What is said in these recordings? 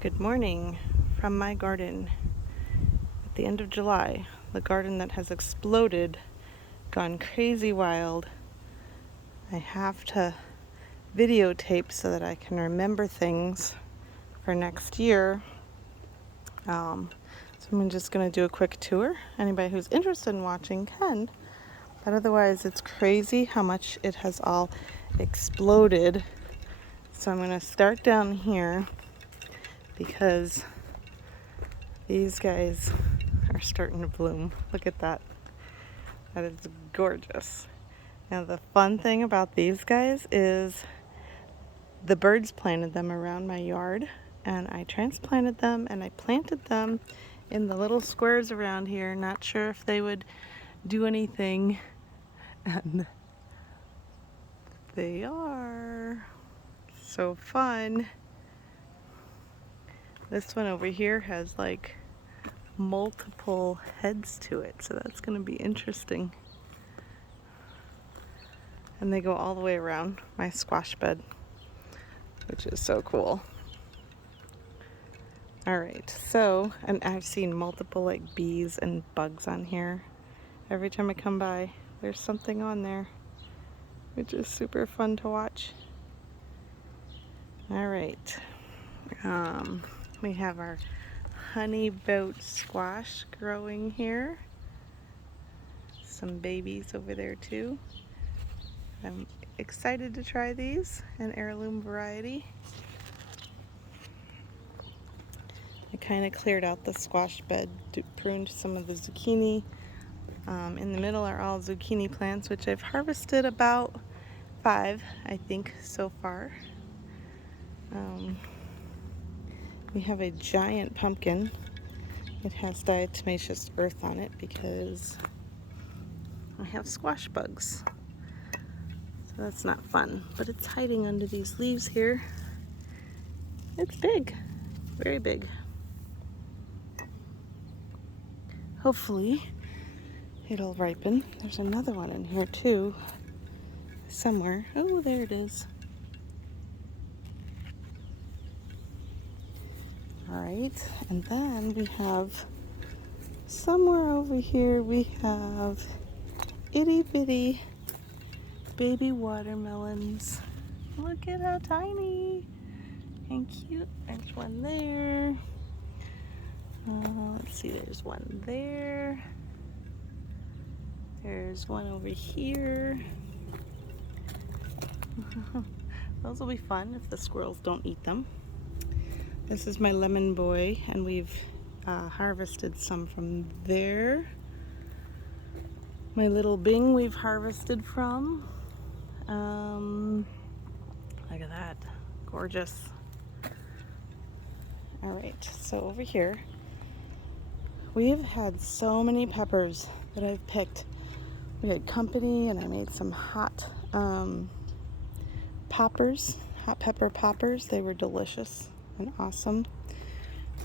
Good morning from my garden at the end of July. The garden that has exploded, gone crazy wild. I have to videotape so that I can remember things for next year. So I'm just going to do a quick tour. Anybody who's interested in watching can. But otherwise, it's crazy how much it has all exploded. So I'm going to start down here because these guys are starting to bloom. Look at that. That is gorgeous. Now the fun thing about these guys is the birds planted them around my yard, and I transplanted them and I planted them in the little squares around here, not sure if they would do anything, and they are. So fun. This one over here has like multiple heads to it, so that's going to be interesting. And they go all the way around my squash bed, which is so cool. Alright, so, and I've seen multiple like bees and bugs on here. Every time I come by, there's something on there, which is super fun to watch. Alright, we have our honey boat squash growing here. Some babies over there too. I'm excited to try these, an heirloom variety. I kind of cleared out the squash bed, pruned some of the zucchini. In the middle are all zucchini plants, which I've harvested about 5, I think, so far. We have a giant pumpkin. It has diatomaceous earth on it because I have squash bugs. So that's not fun, but it's hiding under these leaves here. It's big, very big. Hopefully it'll ripen. There's another one in here too, somewhere. Oh, there it is. Alright, and then we have, somewhere over here, we have itty bitty baby watermelons. Look at how tiny and cute. There's one there. Let's see, there's one there. There's one over here. Those will be fun if the squirrels don't eat them. This is my lemon boy, and we've harvested some from there. My little Bing we've harvested from. Look at that, gorgeous. All right, so over here, we've had so many peppers that I've picked. We had company, and I made some hot poppers, hot pepper poppers. They were delicious and awesome.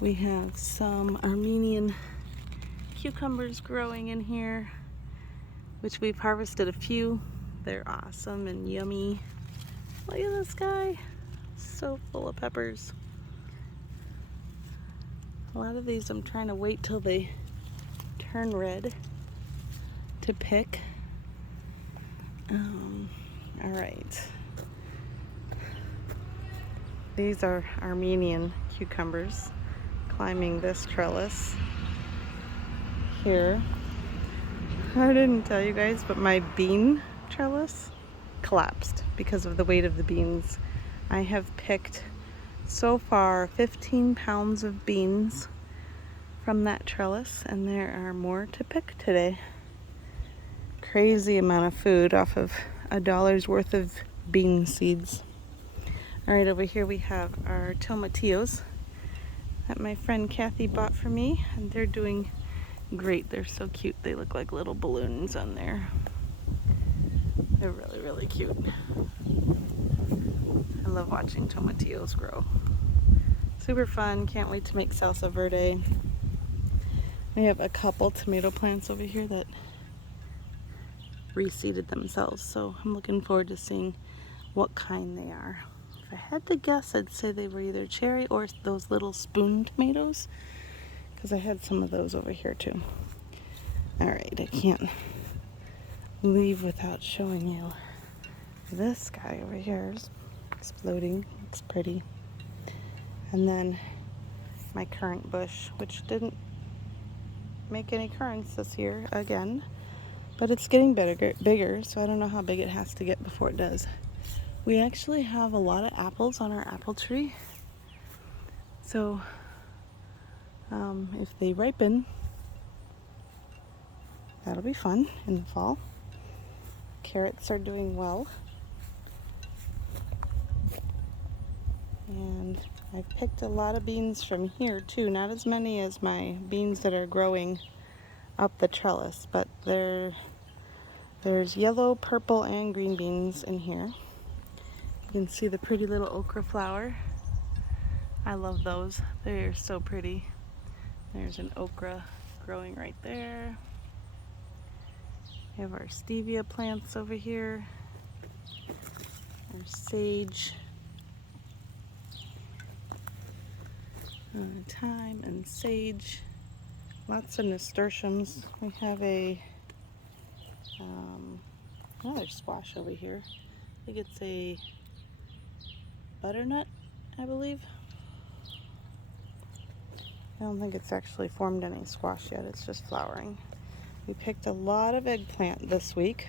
We have some Armenian cucumbers growing in here, which we've harvested a few. They're awesome and yummy. Look at this guy, so full of peppers. A lot of these I'm trying to wait till they turn red to pick. All right. These are Armenian cucumbers climbing this trellis here. I didn't tell you guys, but my bean trellis collapsed because of the weight of the beans. I have picked so far 15 pounds of beans from that trellis, and there are more to pick today. Crazy amount of food off of $1's worth of bean seeds. All right, over here we have our tomatillos that my friend Kathy bought for me, and they're doing great. They're so cute. They look like little balloons on there. They're really, really cute. I love watching tomatillos grow. Super fun. Can't wait to make salsa verde. We have a couple tomato plants over here that reseeded themselves, so I'm looking forward to seeing what kind they are. If I had to guess, I'd say they were either cherry or those little spoon tomatoes, because I had some of those over here too. Alright, I can't leave without showing you this guy over here is exploding. It's pretty. And then my currant bush, which didn't make any currants this year again, but it's getting bigger, so I don't know how big it has to get before it does. We actually have a lot of apples on our apple tree, so if they ripen, that'll be fun in the fall. Carrots are doing well, and I've picked a lot of beans from here too, not as many as my beans that are growing up the trellis, but there's yellow, purple, and green beans in here. You can see the pretty little okra flower. I love those. They are so pretty. There's an okra growing right there. We have our stevia plants over here. Our sage. Thyme and sage. Lots of nasturtiums. We have another squash over here. I think it's a butternut, I believe. I don't think it's actually formed any squash yet, it's just flowering. We picked a lot of eggplant this week,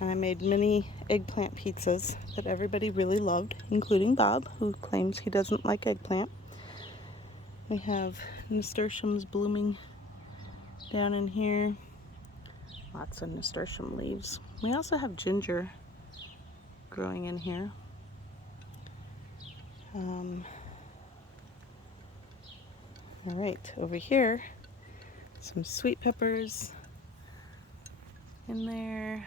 and I made mini eggplant pizzas that everybody really loved, including Bob, who claims he doesn't like eggplant. We have nasturtiums blooming down in here. Lots of nasturtium leaves. We also have ginger growing in here. All right, over here, some sweet peppers in there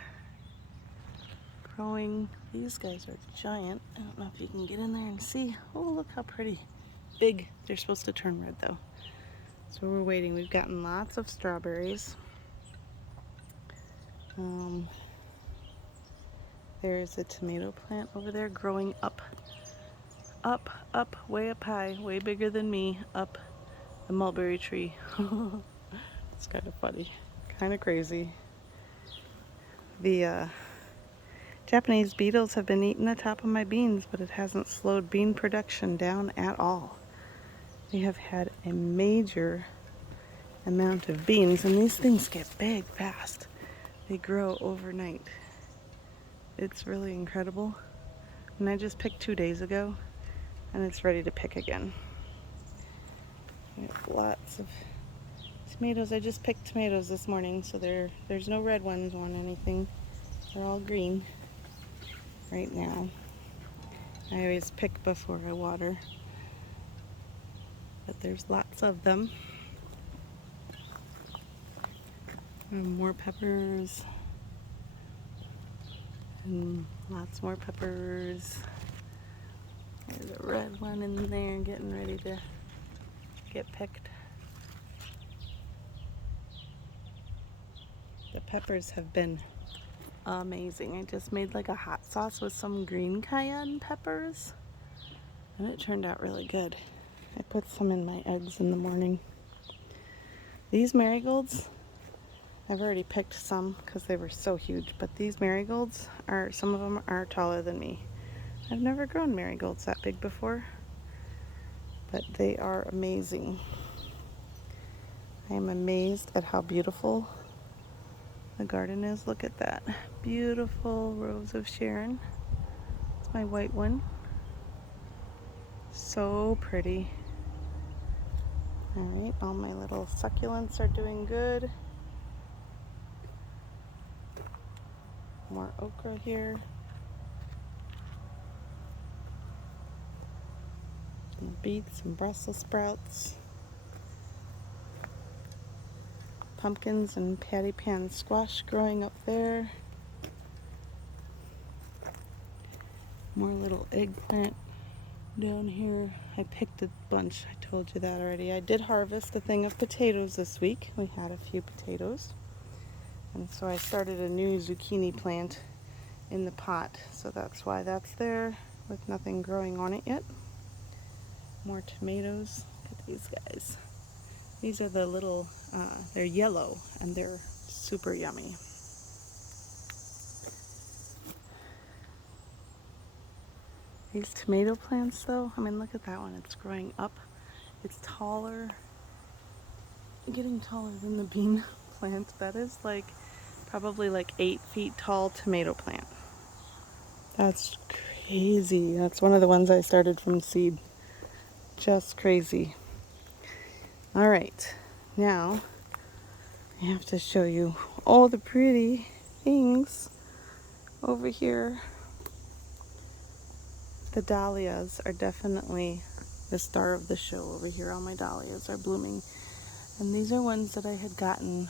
growing. These guys are giant. I don't know if you can get in there and see. Oh, look how pretty. Big. They're supposed to turn red though. So we're waiting. We've gotten lots of strawberries. There's a tomato plant over there growing up, way up high, way bigger than me, up the mulberry tree. It's kind of funny, kind of crazy. The Japanese beetles have been eating the top of my beans, but it hasn't slowed bean production down at all. We have had a major amount of beans, and these things get big fast. They grow overnight. It's really incredible. And I just picked 2 days ago, and it's ready to pick again. We have lots of tomatoes. I just picked tomatoes this morning, so there's no red ones on anything. They're all green right now. I always pick before I water, but there's lots of them. And more peppers. And lots more peppers. There's a red one in there getting ready to get picked. The peppers have been amazing. I just made like a hot sauce with some green cayenne peppers, and it turned out really good. I put some in my eggs in the morning. These marigolds, I've already picked some because they were so huge, but these marigolds some of them are taller than me. I've never grown marigolds that big before, but they are amazing. I am amazed at how beautiful the garden is. Look at that. Beautiful Rose of Sharon. It's my white one. So pretty. Alright, all my little succulents are doing good. More okra here. And beets and Brussels sprouts. Pumpkins and patty pan squash growing up there. More little eggplant down here. I picked a bunch, I told you that already. I did harvest a thing of potatoes this week. We had a few potatoes. And so I started a new zucchini plant in the pot. So that's why that's there. with nothing growing on it yet. More tomatoes. Look at these guys. These are the little, they're yellow and they're super yummy. These tomato plants though, I mean look at that one, it's growing up. It's taller, getting taller than the bean plant. That is like probably like 8 feet tall tomato plant. That's crazy. That's one of the ones I started from seed. Just crazy. All right, now I have to show you all the pretty things over here. The dahlias are definitely the star of the show over here. All my dahlias are blooming. And these are ones that I had gotten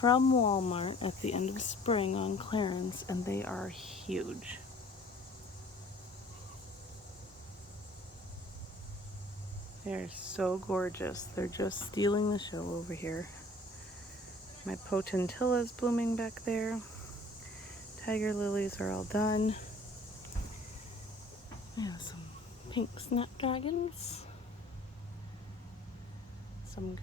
from Walmart at the end of spring on clearance, and they are huge. They're so gorgeous. They're just stealing the show over here. My potentilla is blooming back there. Tiger lilies are all done. I have some pink snapdragons. Some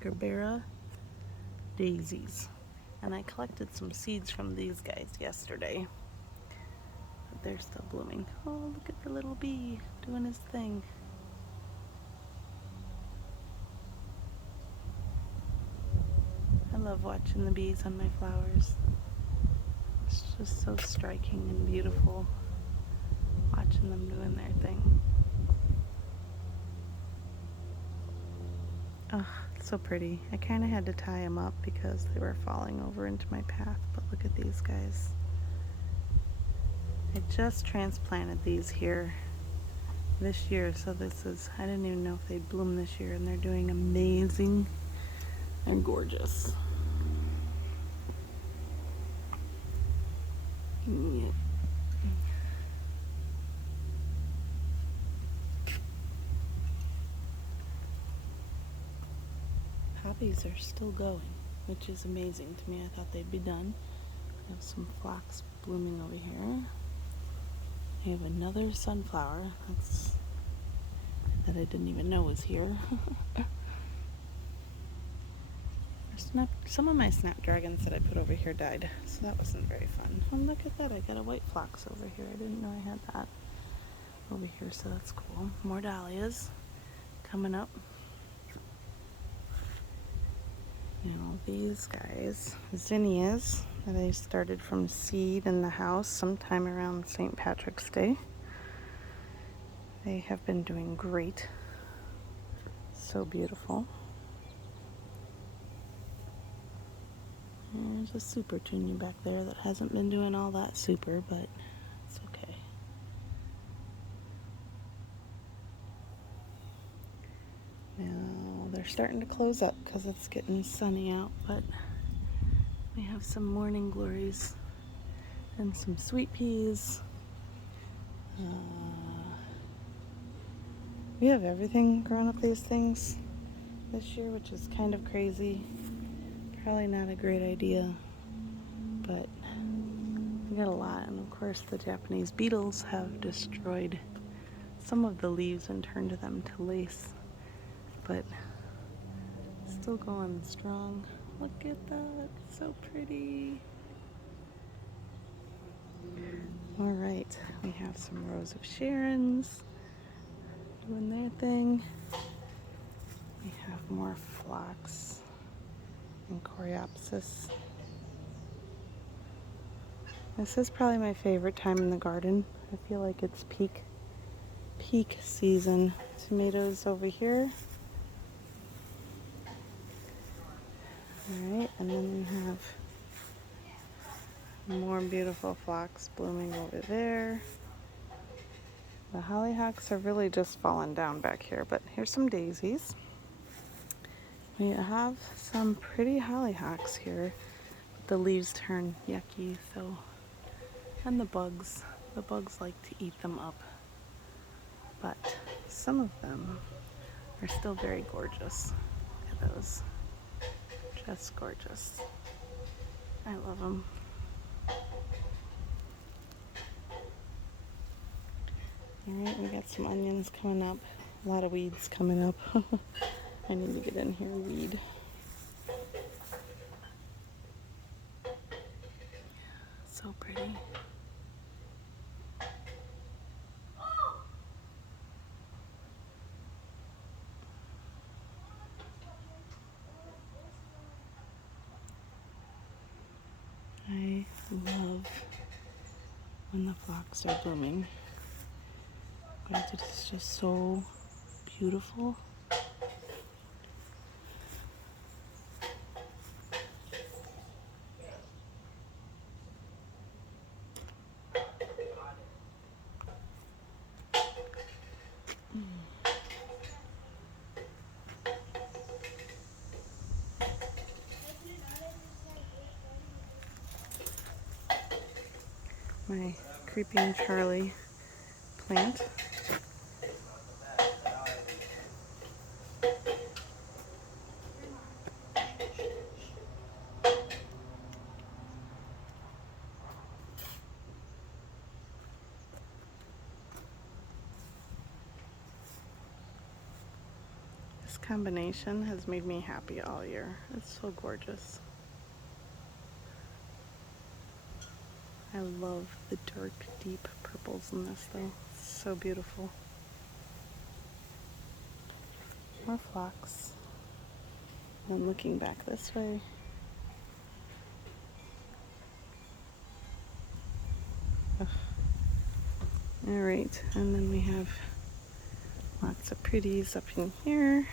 gerbera daisies. And I collected some seeds from these guys yesterday. But they're still blooming. Oh, look at the little bee doing his thing. I love watching the bees on my flowers. It's just so striking and beautiful watching them doing their thing. Oh, it's so pretty. I kind of had to tie them up because they were falling over into my path, but look at these guys. I just transplanted these here this year, so this is, I didn't even know if they'd bloom this year, and they're doing amazing and gorgeous. Yeah. Poppies are still going, which is amazing to me. I thought they'd be done. I have some phlox blooming over here. I have another sunflower that I didn't even know was here. Some of my snapdragons that I put over here died, so that wasn't very fun. Oh, look at that, I got a white phlox over here. I didn't know I had that over here, so that's cool. More dahlias coming up. Now these guys, zinnias, that I started from seed in the house sometime around St. Patrick's Day. They have been doing great. So beautiful. There's a super tunia back there that hasn't been doing all that super, but it's okay. Now they're starting to close up because it's getting sunny out, but we have some morning glories and some sweet peas. We have everything growing up these things this year, which is kind of crazy. Probably not a great idea, but we got a lot. And of course the Japanese beetles have destroyed some of the leaves and turned them to lace, but still going strong. Look at that, so pretty. All right, we have some rows of Sharons doing their thing. We have more phlox and coreopsis. This is probably my favorite time in the garden. I feel like it's peak season. Tomatoes over here. All right, and then we have more beautiful phlox blooming over there. The hollyhocks are really just falling down back here, but here's some daisies. We have some pretty hollyhocks here, but the leaves turn yucky, so, and the bugs like to eat them up, but some of them are still very gorgeous. Look at those, just gorgeous. I love them. Alright, we got some onions coming up. A lot of weeds coming up. I need to get in here and weed. So pretty. I love when the phlox are blooming. It's just so beautiful. My creeping Charlie plant. This combination has made me happy all year. It's so gorgeous. I love the dark, deep purples in this though. It's so beautiful. More phlox. And looking back this way. Alright, and then we have lots of pretties up in here.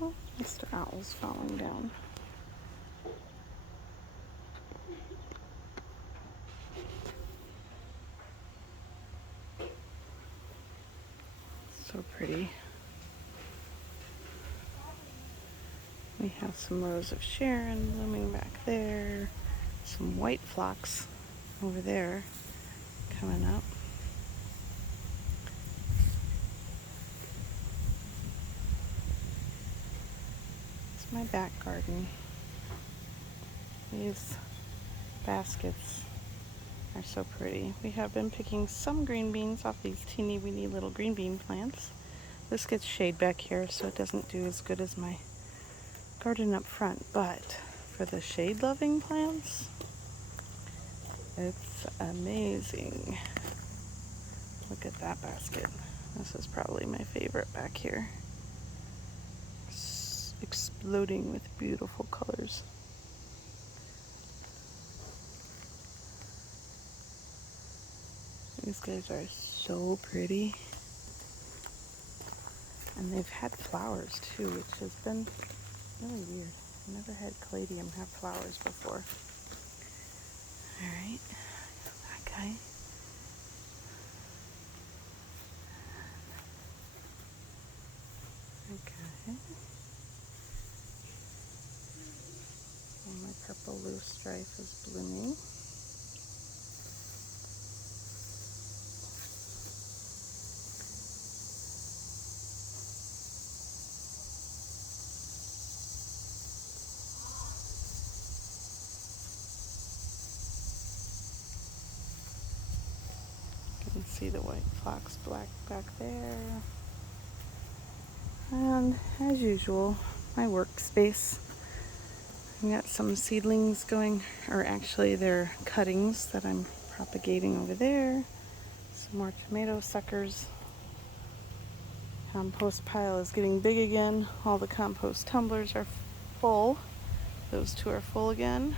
Oh, Mr. Owl's falling down. So pretty. We have some rows of Sharon blooming back there. Some white phlox over there coming up. It's my back garden. These baskets are so pretty. We have been picking some green beans off these teeny weeny little green bean plants. This gets shade back here, so it doesn't do as good as my garden up front, but for the shade loving plants, it's amazing. Look at that basket. This is probably my favorite back here. It's exploding with beautiful colors. These guys are so pretty. And they've had flowers too, which has been really weird. I never had caladium have flowers before. Alright, that guy. Okay. And my purple loosestrife is blooming. You can see the white phlox black back there. And as usual, my workspace. I've got some seedlings going, or actually they're cuttings that I'm propagating over there. Some more tomato suckers. Compost pile is getting big again. All the compost tumblers are full. Those two are full again.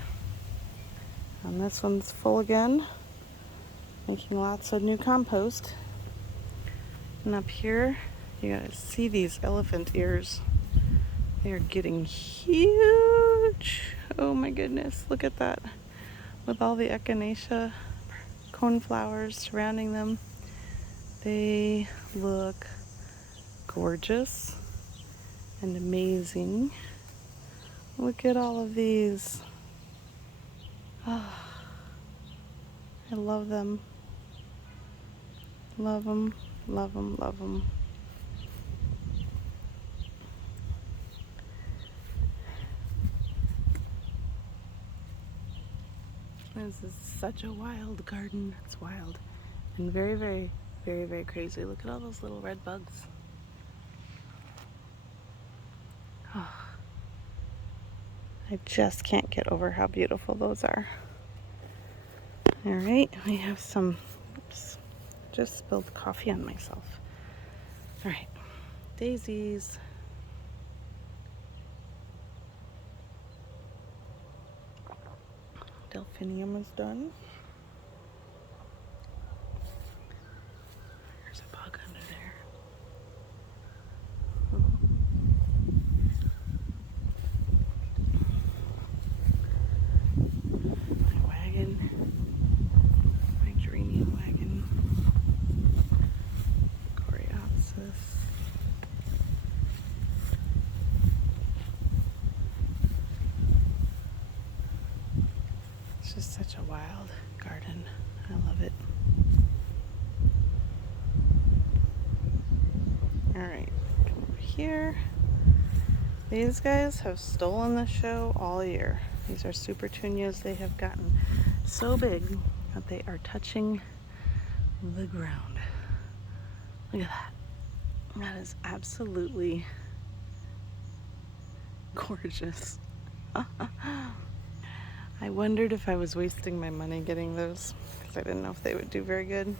And this one's full again. Making lots of new compost. And up here, you guys see these elephant ears. They are getting huge. Oh my goodness, look at that. With all the echinacea coneflowers surrounding them. They look gorgeous and amazing. Look at all of these. Oh, I love them. Love them, love them, love them. This is such a wild garden. It's wild and very, very, very, very crazy. Look at all those little red bugs. Oh, I just can't get over how beautiful those are. All right, we have some, oops, just spilled coffee on myself. All right, daisies. Delphinium is done. There's a bug under there. My wagon, my geranium wagon, coreopsis. It's just such a wild garden. I love it. All right, come over here. These guys have stolen the show all year. These are Supertunias. They have gotten so big that they are touching the ground. Look at that. That is absolutely gorgeous. I wondered if I was wasting my money getting those because I didn't know if they would do very good.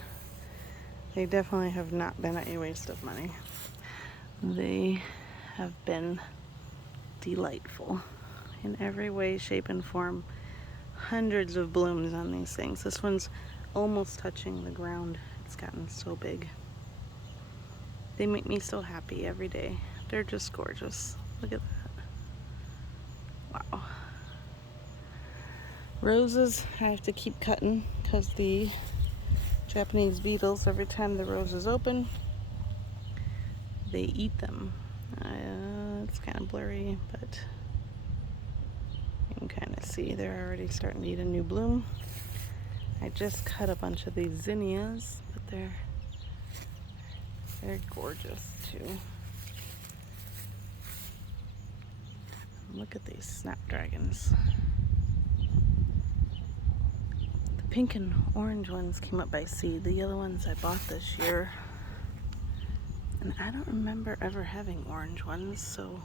They definitely have not been a waste of money. They have been delightful in every way, shape, and form. Hundreds of blooms on these things. This one's almost touching the ground. It's gotten so big. They make me so happy every day. They're just gorgeous. Look at that. Wow. Roses, I have to keep cutting because the Japanese beetles, every time the rose is open, they eat them. It's kind of blurry, but you can kind of see they're already starting to eat a new bloom. I just cut a bunch of these zinnias, but they're gorgeous too. Look at these snapdragons. The pink and orange ones came up by seed. The yellow ones I bought this year. And I don't remember ever having orange ones, so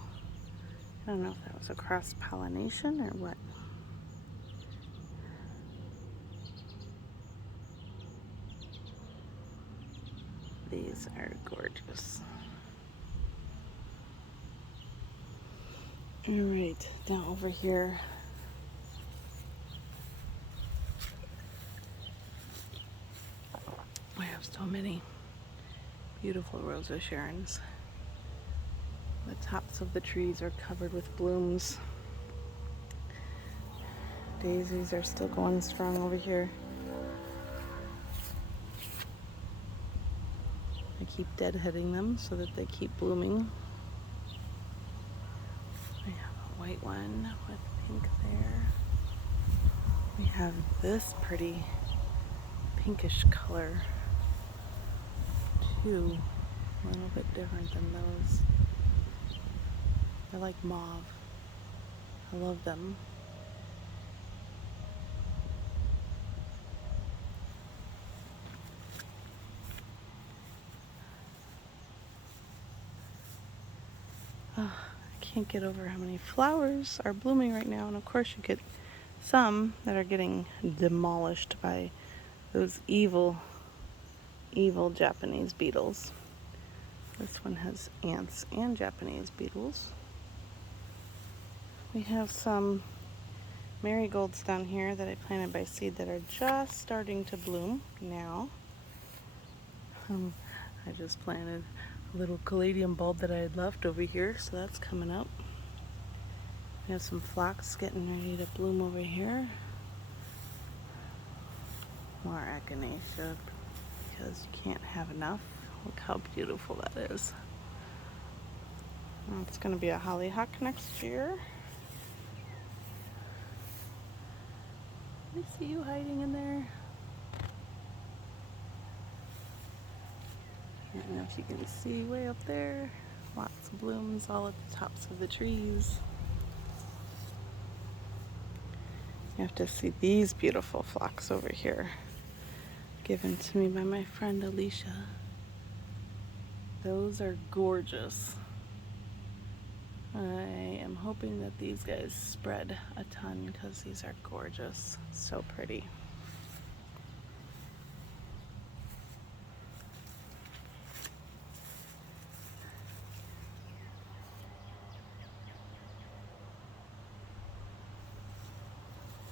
I don't know if that was a cross-pollination or what. These are gorgeous. All right, now over here. We have so many beautiful Rosa Sharons. The tops of the trees are covered with blooms. Daisies are still going strong over here. I keep deadheading them so that they keep blooming. We have a white one with pink there. We have this pretty pinkish color too. A little bit different than those. They're like mauve. I love them. Oh, I can't get over how many flowers are blooming right now. And of course you get some that are getting demolished by those evil, evil Japanese beetles. This one has ants and Japanese beetles. We have some marigolds down here that I planted by seed that are just starting to bloom now. I just planted a little caladium bulb that I had left over here, so that's coming up. We have some phlox getting ready to bloom over here. More echinacea because you can't have enough. Look how beautiful that is. It's going to be a hollyhock next year. I see you hiding in there. I don't know if you can see way up there. Lots of blooms all at the tops of the trees. You have to see these beautiful phlox over here, given to me by my friend Alicia. Those are gorgeous. I am hoping that these guys spread a ton because these are gorgeous. So pretty.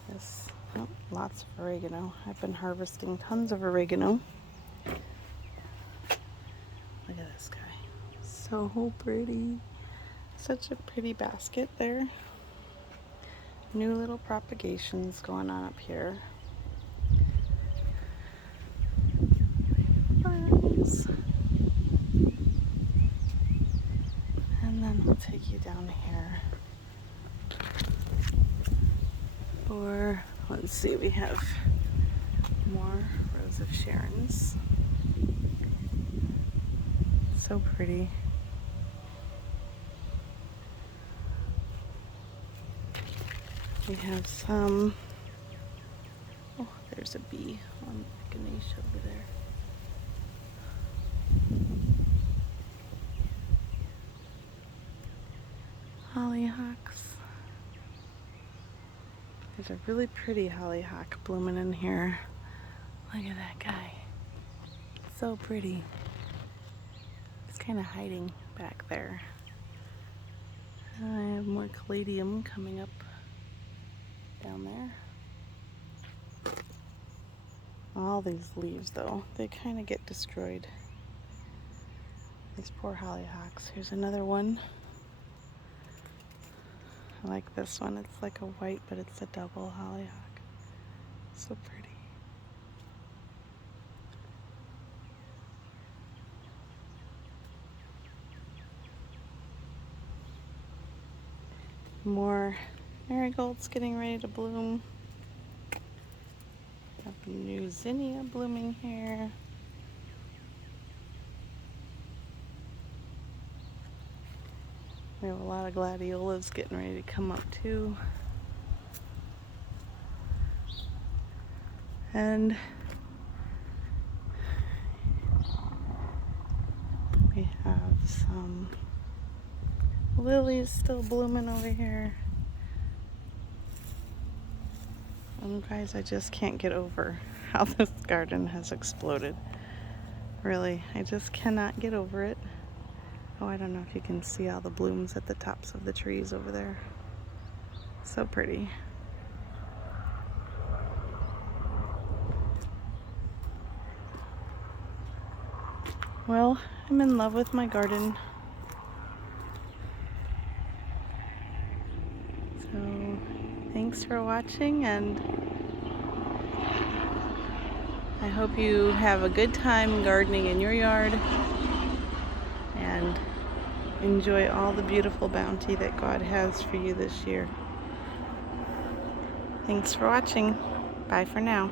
Yes, oh, lots of oregano. I've been harvesting tons of oregano. Look at this guy. So pretty. Such a pretty basket there. New little propagations going on up here. Ferns. And then we'll take you down here. Or let's see, we have more Rose of Sharon's. So pretty. We have some, oh, there's a bee on Echinacea over there. Hollyhocks. There's a really pretty hollyhock blooming in here. Look at that guy. So pretty. It's kind of hiding back there. I have more caladium coming up down there. All these leaves though, they kind of get destroyed. These poor hollyhocks. Here's another one. I like this one. It's like a white, but it's a double hollyhock. So pretty. More marigolds getting ready to bloom. Have a new zinnia blooming here. We have a lot of gladiolas getting ready to come up too. And we have some lilies still blooming over here. And guys, I just can't get over how this garden has exploded. Really, I just cannot get over it. Oh, I don't know if you can see all the blooms at the tops of the trees over there. So pretty. Well, I'm in love with my garden. So, thanks for watching, and I hope you have a good time gardening in your yard and enjoy all the beautiful bounty that God has for you this year. Thanks for watching. Bye for now.